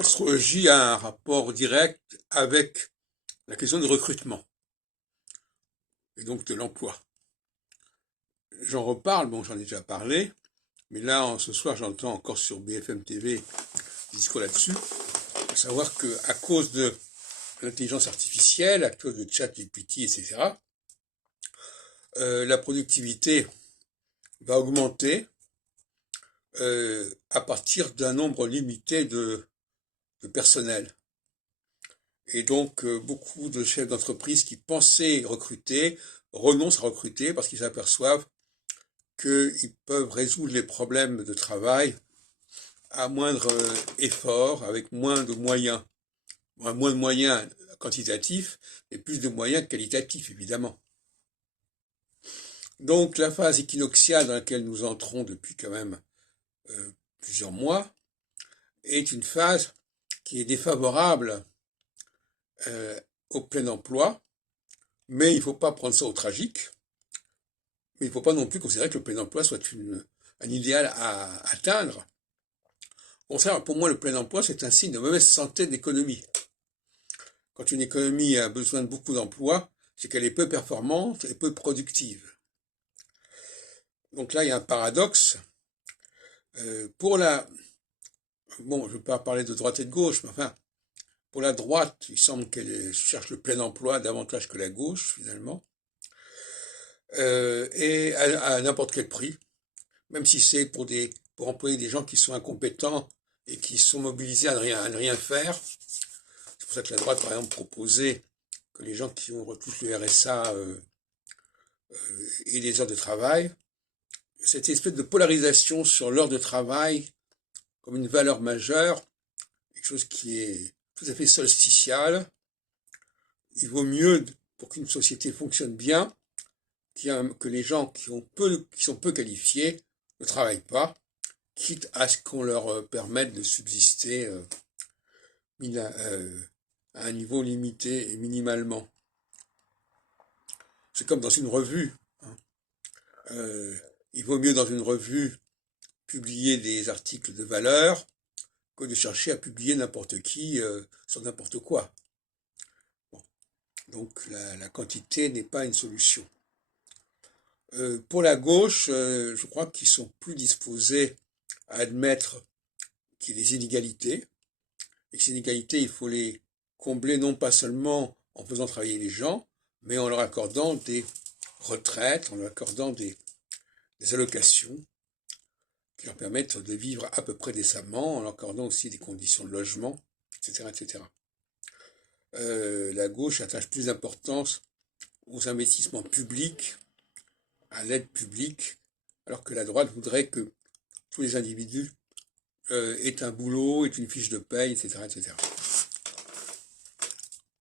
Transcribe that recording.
L'astrologie a un rapport direct avec la question du recrutement et donc de l'emploi. J'en reparle, bon j'en ai déjà parlé, mais là ce soir j'entends encore sur BFM TV des discours là-dessus, à savoir qu'à cause de l'intelligence artificielle, à cause de ChatGPT, etc., la productivité va augmenter à partir d'un nombre limité de personnel. Et donc, beaucoup de chefs d'entreprise qui pensaient recruter renoncent à recruter parce qu'ils s'aperçoivent qu'ils peuvent résoudre les problèmes de travail à moindre effort, avec moins de moyens. Moins de moyens quantitatifs, et plus de moyens qualitatifs, évidemment. Donc, la phase équinoxiale dans laquelle nous entrons depuis quand même plusieurs mois est une phase qui est défavorable au plein emploi, mais il ne faut pas prendre ça au tragique. Mais il ne faut pas non plus considérer que le plein emploi soit un idéal à atteindre. Au contraire, pour moi, le plein emploi, c'est un signe de mauvaise santé de l'économie. Quand une économie a besoin de beaucoup d'emplois, c'est qu'elle est peu performante et peu productive. Donc là, il y a un paradoxe. Bon, je ne veux pas parler de droite et de gauche, mais enfin, pour la droite, il semble qu'elle cherche le plein emploi davantage que la gauche, finalement, et à n'importe quel prix, même si c'est pour employer des gens qui sont incompétents et qui sont mobilisés à ne rien faire. C'est pour ça que la droite, par exemple, proposait que les gens qui ont retouché le RSA aient des heures de travail. Cette espèce de polarisation sur l'heure de travail comme une valeur majeure, quelque chose qui est tout à fait solsticial. Il vaut mieux, pour qu'une société fonctionne bien, que les gens qui sont peu qualifiés ne travaillent pas, quitte à ce qu'on leur permette de subsister à un niveau limité et minimalement. C'est comme dans une revue. Il vaut mieux dans une revue publier des articles de valeur que de chercher à publier n'importe qui sur n'importe quoi. Bon. Donc la quantité n'est pas une solution. Pour la gauche, je crois qu'ils sont plus disposés à admettre qu'il y a des inégalités, et que ces inégalités, il faut les combler non pas seulement en faisant travailler les gens, mais en leur accordant des retraites, en leur accordant des allocations qui leur permettent de vivre à peu près décemment, en leur accordant aussi des conditions de logement, etc. etc. La gauche attache plus d'importance aux investissements publics, à l'aide publique, alors que la droite voudrait que tous les individus aient un boulot, aient une fiche de paye, etc. etc.